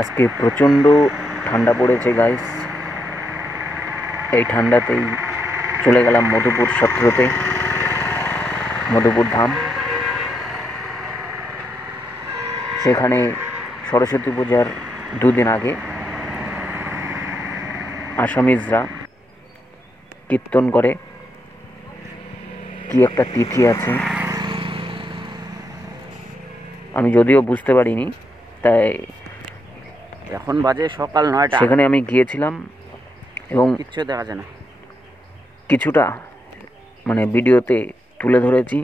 আজকে প্রচণ্ড ঠান্ডা পড়েছে গাইস। এই ঠান্ডাতেই চলে গেলাম মধুপুর সত্রতে, মধুপুর ধাম। সেখানে সরস্বতী পূজার দুদিন আগে আসামিজরা কীর্তন করে, কি একটা তিথি আছে আমি যদিও বুঝতে পারিনি, তাই এখন বাজে সকাল 9টা। সেখানে আমি গিয়েছিলাম এবং কিচ্ছু দেখা যায় না, কিছুটা মানে ভিডিওতে তুলে ধরেছি।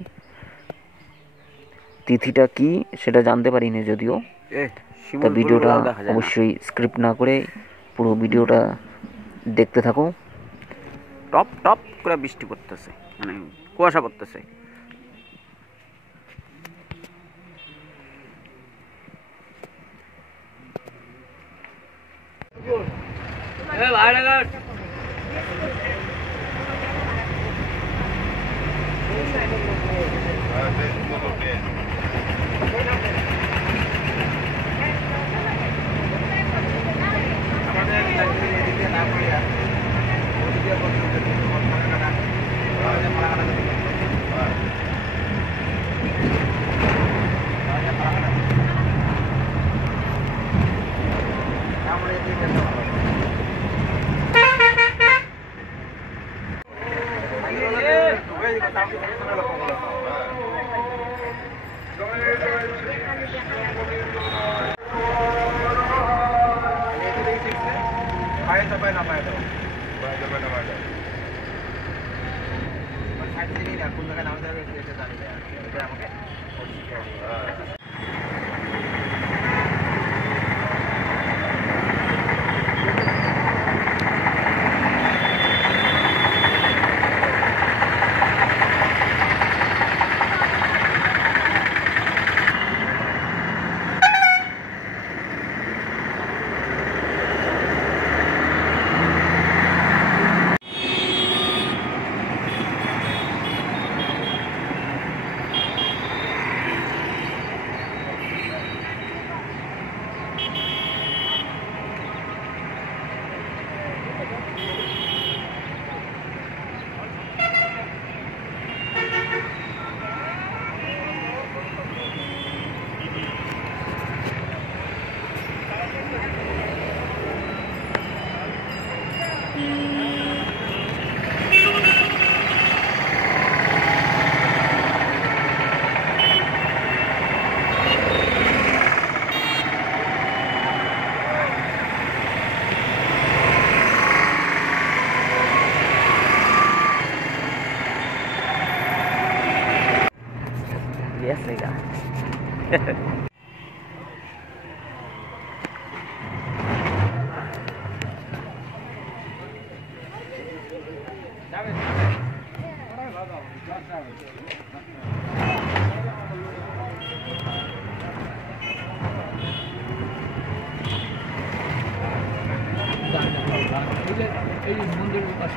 তিথিটা কি সেটা জানতে পারিনি যদিও, তা ভিডিওটা অবশ্যই স্ক্রিপ্ট না করে পুরো ভিডিওটা দেখতে থাকো। টপ টপ করে বৃষ্টি পড়তেছে, মানে কুয়াশা পড়তেছে।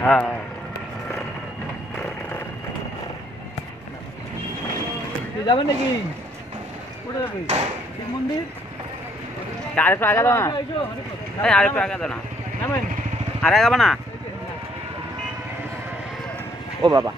হ্যাঁ, যাবেন নাকি? কোথায় যাবে? শিব মন্দির? আরেকটু আগে দাও না, আরেকটু আগে দাও না, নামেন আর আগাবো না। ও বাবা,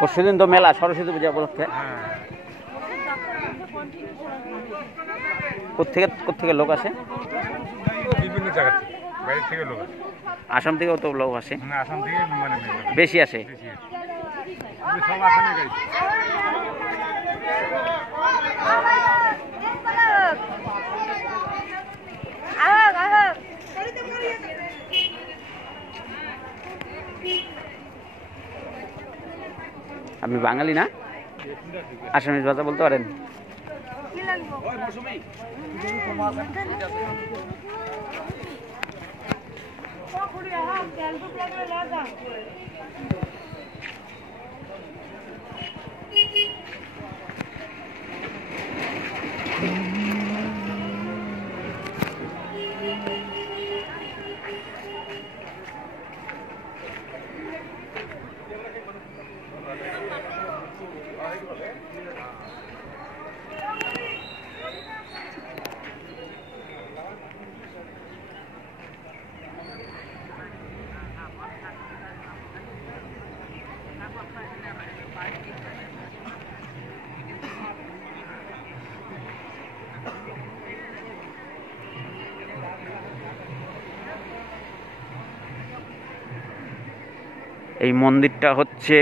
পরশুদিন তো মেলা সরস্বতী পূজা উপলক্ষে। কোথেকে লোক আসে? বিভিন্ন জায়গা থেকে, বাইরে থেকে লোক আসে। আসাম থেকেও তো লোক আসে, আসাম থেকে মানে বেশি আসে। সব আসামে গাড়ি। আপনি বাঙালি না? আসামিজ ভাষা বলতে পারেন? এই মন্দিরটা হচ্ছে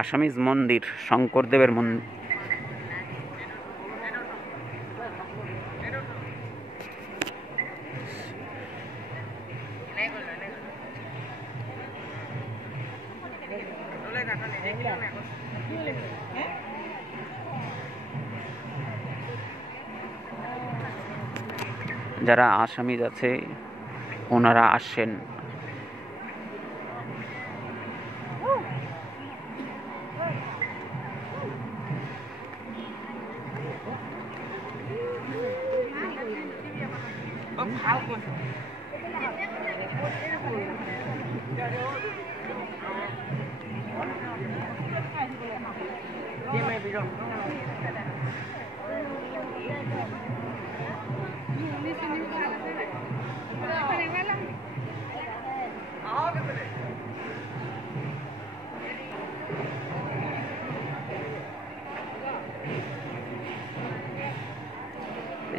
আসামিজ মন্দির, শঙ্করদেবের মন্দির। যারা আসামিজ আছে ওনারা আসেন।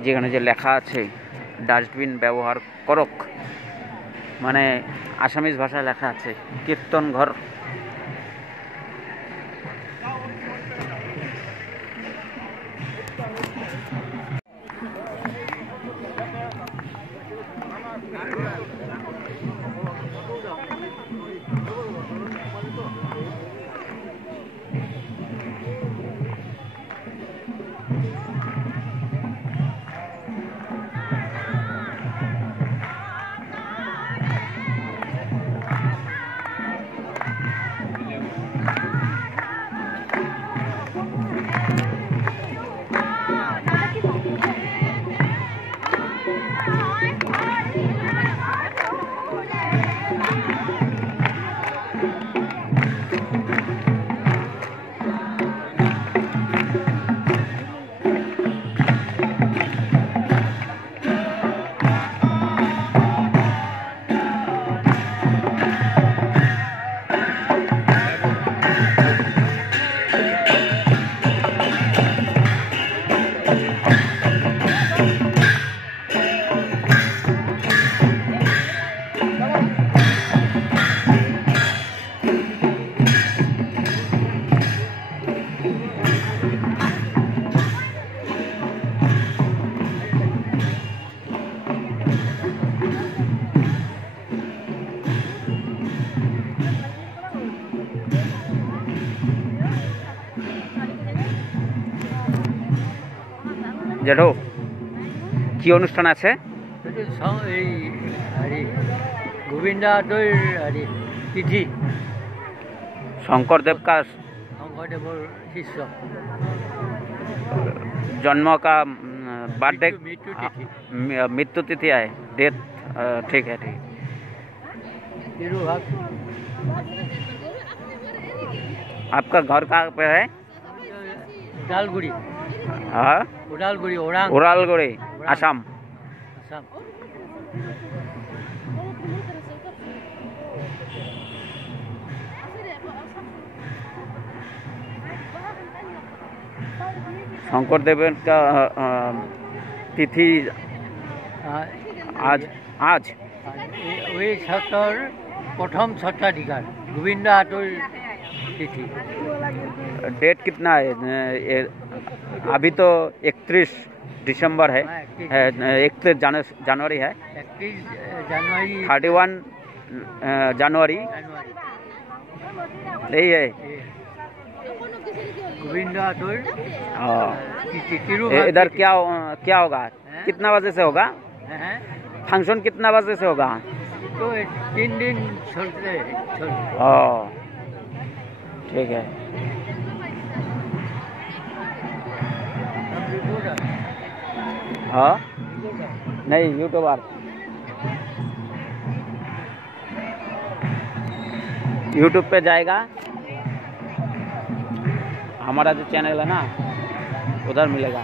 যেখানে যে লেখা আছে ডাস্টবিন ব্যবহার করক, মানে আসামিজ ভাষায় লেখা আছে কীর্তন ঘর। জেঠু কি অনুষ্ঠান আছে? এই হেৰি গোবিন্দা হাতৈৰ হেৰি তিথি, शंकरदेव का শংকৰদেৱৰ শিষ্য जन्म का बर्थडे मृत्यु तिथि। मृत्यु तिथि है, डेथ। ठीक है, ठीक। तिरुभाग आपका घर कहाँ पे है? ওদালগুৰি, हाँ, ওদালগুৰি ওৰাং उरालगुड़ी, आसाम। আসাম। शंकरदेव का तिथि आज आज এই ছটৰ প্ৰথম ছত্ৰাধিকাৰ গোবিন্দা হাতৈৰ তিথি। डेट कितना है? अभी तो 31 दिसंबर है, 31 जनवरी है, 31 জানুৱাৰী 31 जनवरी জানুৱাৰী यही है। গোবিন্দা হাতৈৰ हाँ। তিথি। तिरुभाग इधर तिथि। क्या होगा? कितना बजे से होगा हैं? फंक्शन? कितना बजे से होगा? तो 3 दिन चलते हाँ, ठीक है। हाँ, नहीं, यूट्यूबर। यूट्यूब पे जाएगा, हमारा जो चैनल है ना उधर मिलेगा।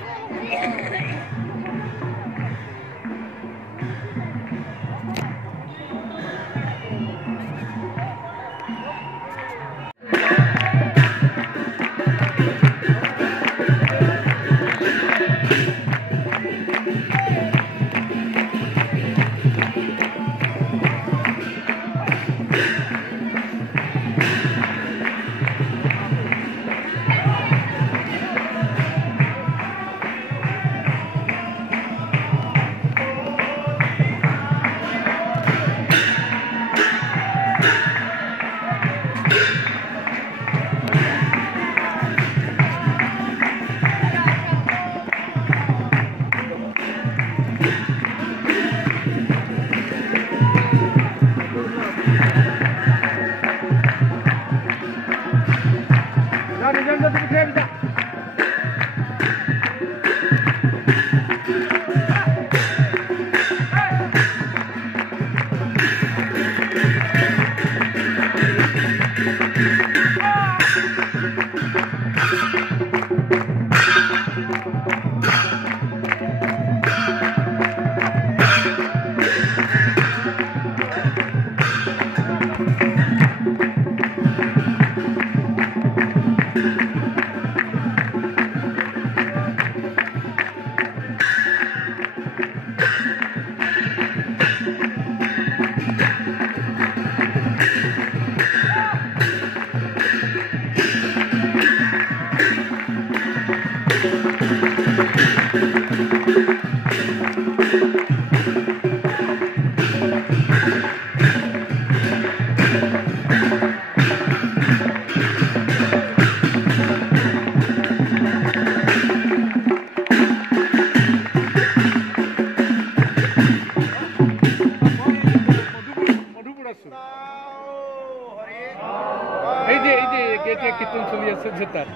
কীর্তন চলি আছে যে তার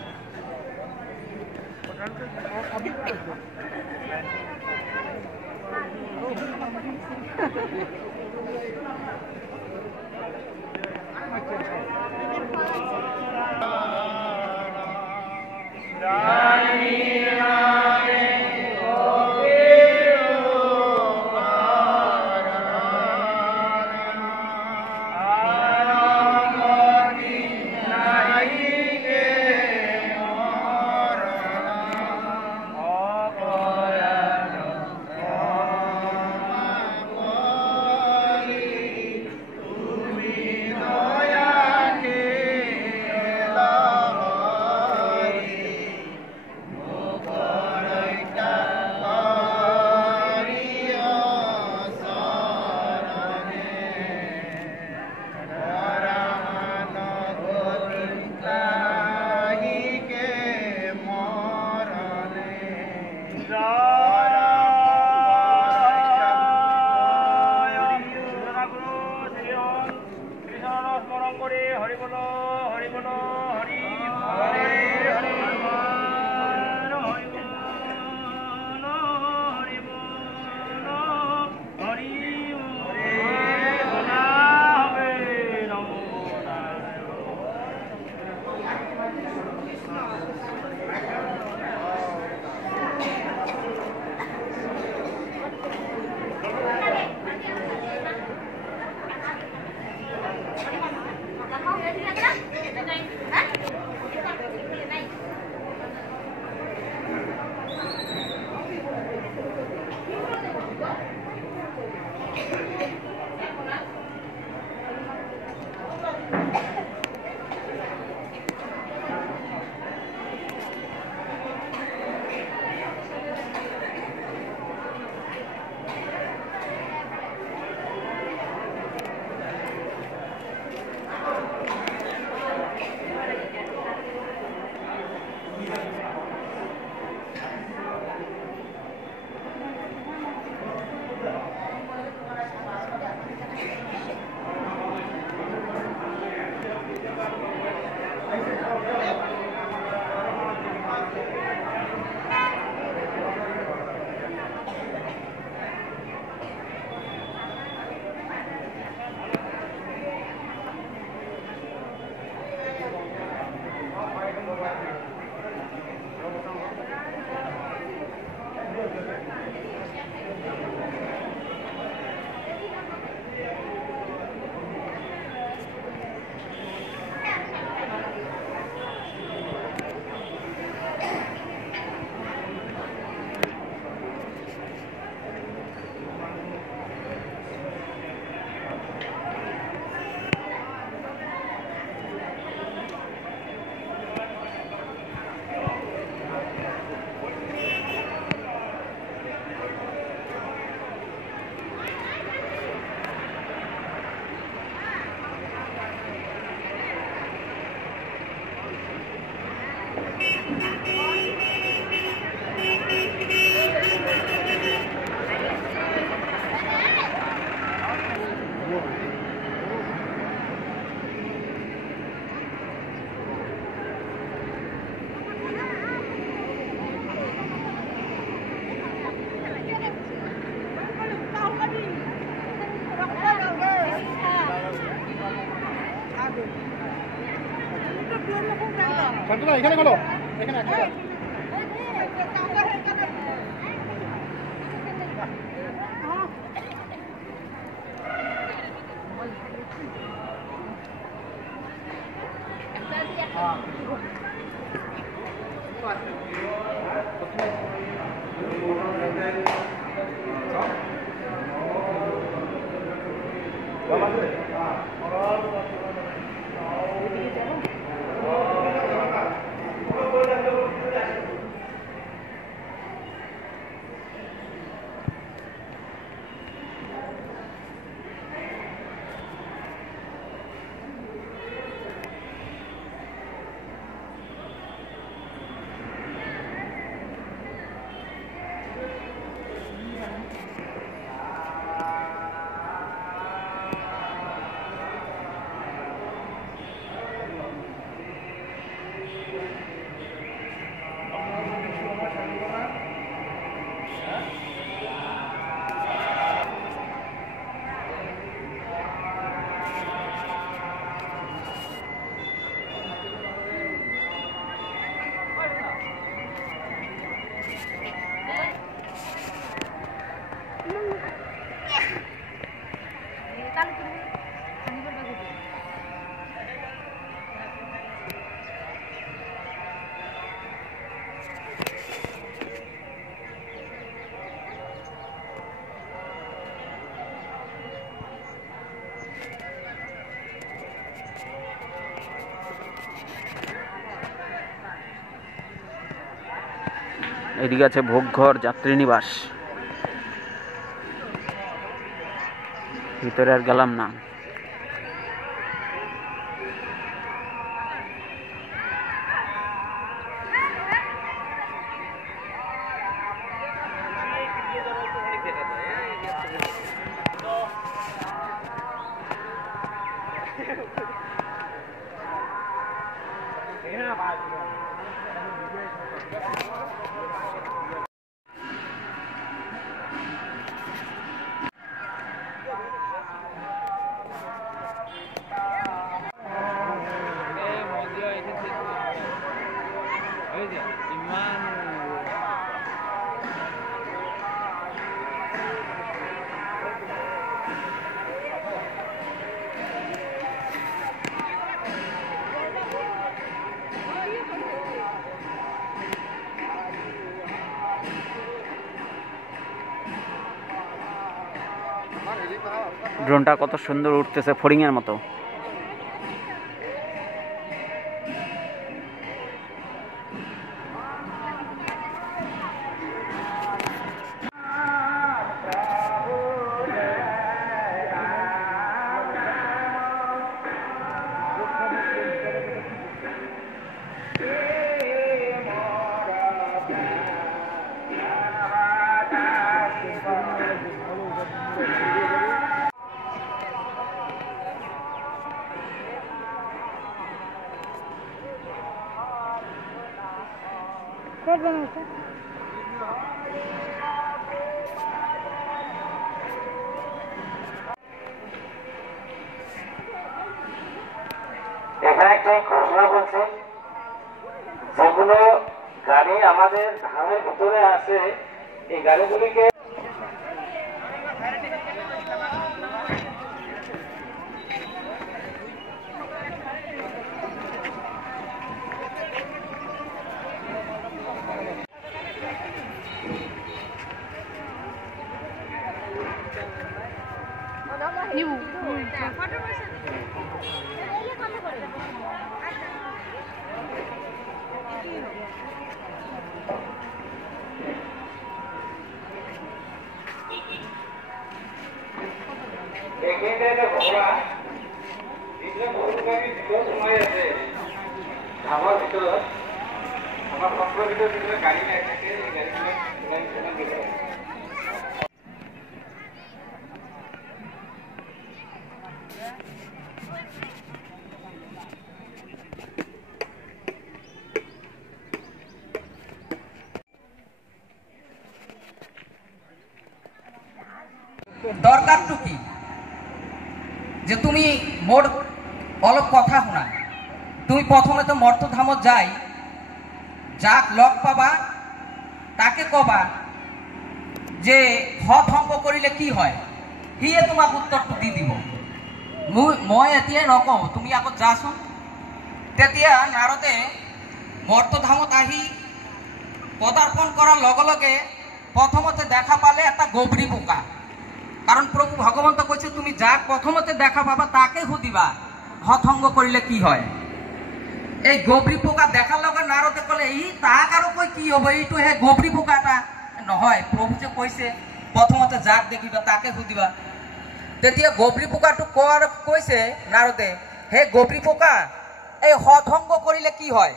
করে হরি বলো হরি বলো হরি হরে হরে হরি বলো হরি বলো হরি হরে বলা হবে নমো এখানে বলো এখানে এদিকে আছে ভোগঘর যাত্রী নিবাস, ভিতরে আর গেলাম না। ড্রোনটা কত সুন্দর উঠতেছে ফড়িংয়ের মতো। এখানে একটা ঘটনা বলছে, যেগুলো গাড়ি আমাদের ধামের ভিতরে আছে এই গাড়িগুলিকে আমার ভিতর আমার পক্ষের ভিতরে গাড়ি না থাকে দরকারটু কি যে তুমি মোর অলপ কথা শুনা। তুমি প্রথমে তো মর্তধামত যাই যাক লগ পাবা তাকে কবা যে হংগ করিলে কি হয়, সিয়ে তোমাক উত্তরটো দি দিব। মই এতিয়াই নকওঁ, তুমি আগত যাচোন। তেতিয়া নাৰদে মৰ্তধামত আহি পদাৰ্পণ কৰাৰ লগে লগে প্ৰথমতে দেখা পালে এটা গবৰি পোকা। কারণ প্রভু ভগবন্ত কৈছে তুমি যাক প্রথমতে দেখা পাবা তাকে সুধিবা হংগ করিলে কি হয়। এই গবরি পোকা দেখার লগে নারদে কলে ই তাক আর কই কি হব, এইটো হে গবরি পোকাটা নহয়। প্রভু যে কৈছে প্রথমতে যাক দেখিবা তাকে সুধিবা। তেতিয়া গবরি পোকাটো কোৱাৰ কৈছে নারদে, হে গবরি পোকা এই হংগ করিলে কি হয়।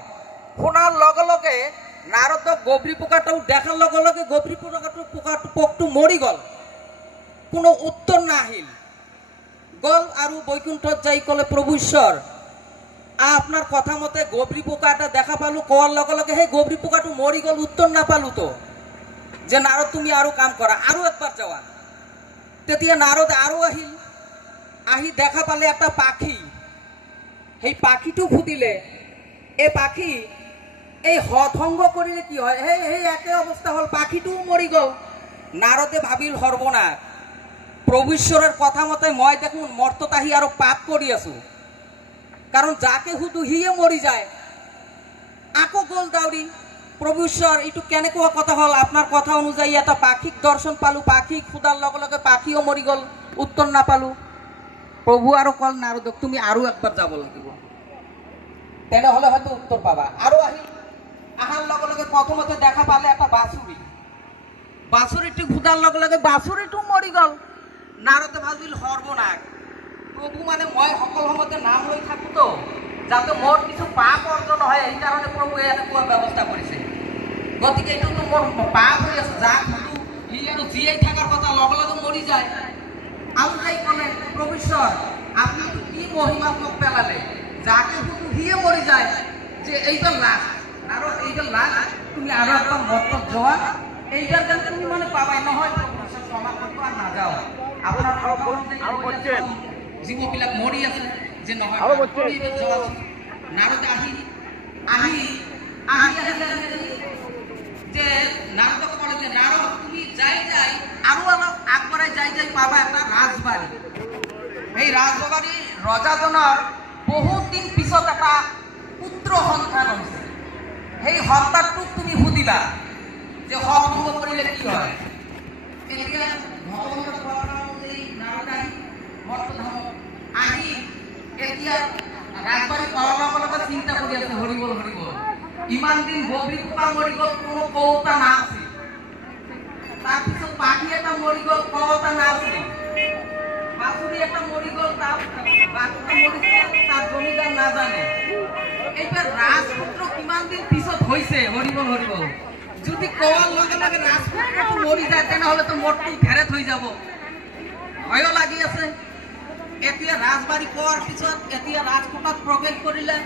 শোনার লগে লগে নারদ গবরি পোকাটো দেখার লগে লগে গবরি পোকটো মরি গল, কোনো উত্তর না আহিল। গল আর বৈকুণ্ঠত যাই কলে প্রভু ঈশ্বর আপনার কথা মতে গবরি পোকাটা দেখা পালু, কোয়ার লগে লগে সেই গবরি পোকাটো মরি গল, উত্তর না পালু তো যে নারদ তুমি আরো কাম করা, আরো একবার যাওয়া। তেতিয়া নারদ আরো আহিল, আহি দেখা পালে একটা পাখি। সেই পাখিটো ফুটিলে এই পাখি এই হংগ করিলে কি হয়, সেই একে অবস্থা হল, পাখিটোও মরি গল। নারদে ভাবিল সর্বনাশ, প্রভু ঈশ্বরের কথা মতে মই দেখুন মর্তত আহি আরো পাপ করি আছো। কারণ যাকে শুধু হিয়ে মরি যায়। আকো গল দাউরি প্রভু ঈশ্বর এইটু কেনেকুৱা কথা হল, আপনার কথা অনুযায়ী এটা পাখিক দর্শন পালু, পাখি খুদার লগে লগে পাখিও মরি গল, উত্তর না পালু। প্রভু আরো কল নারদক তুমি আরো একবার যাব লাগিব, তেনেহলে হয়তো উত্তর পাবা। আরো আহি আহার লগে লগে প্রথমতে দেখা পালে একটা বাছুরি। বাছুরিটি খুদার লগে লগে বাছুরিটো মরি গল। নারদে ভাবিল সর্বনাশ, প্রভু মানে মই সকল সময়তে নাম লৈ থাকো তো, যাতে মোর কিছু পাপ অর্জন হয়, এই কারণে প্রভু এনেকুৱা ব্যবস্থা কৰেছে। গতিকে এইটো তো মোৰ পাপ হয়ে আছে, যাক শুধু ই আৰু জীয়াই থাকাৰ কথা লগে লগে মৰি যায়। আৰু যাই কলে প্রভু ঈশ্বর আপনি কি মহিমা মোক পেলালে, যাকে শুধু হিয়ে মরি যায়। যে এইবার লাস্ট আরো এইবার লাস্ট তুমি আরো একটা মত যোৱা এইবাৰ যেন তুমি মানে পাবাই নহয় ক্ষমা কৰিব আৰ না যাও আপনাৰ জীববিলাক মৰি আছে যে নহয় নারদ আহি যে নারদক বলে যে নারদ তুমি যাই আরো অলপ আগবঢ়াই যাই পাবা একটা রাজবাড়ি এই রাজবাড়ি ৰজাজনৰ বহুত দিন পিছত এটা পুত্ৰ সন্তান হৈছে সেই সন্তানটোক তুমি সুধিবা যে হক ভংগ কৰিলে কি হয় এতিয়া ভগৱানৰ পৰা এই নাৰদ আহি এতিয়া ৰাজবাড়ি পাওয়াৰ লগে চিন্তা কৰি আছে হৰিবল ইমান দিন ববি পোকা মৰি গ'ল কোনো কৌতা না আছে তাৰপিছত পাখি এটা মৰি গ'ল কৌতা না আছে বাছুৰি এটা মৰি গ'ল তাৰ বাছুৰি মৰিছে তাৰ জমিদাৰ না জানে এইবাৰ ৰাজপুত্ৰ কিমান দিন পিছত হৈছে হৰিবল যদি কোৱাৰ লগে লগে ৰাজপুত্ৰটো মৰি যায় তেনেহ'লে তো মৰটো ঘেৰেত হৈ যাব ভয় লাগি আছে এতিয়া ৰাজবাড়ি পোৱাৰ পিছত এতিয়া ৰাজকোটত প্ৰৱেশ কৰিলে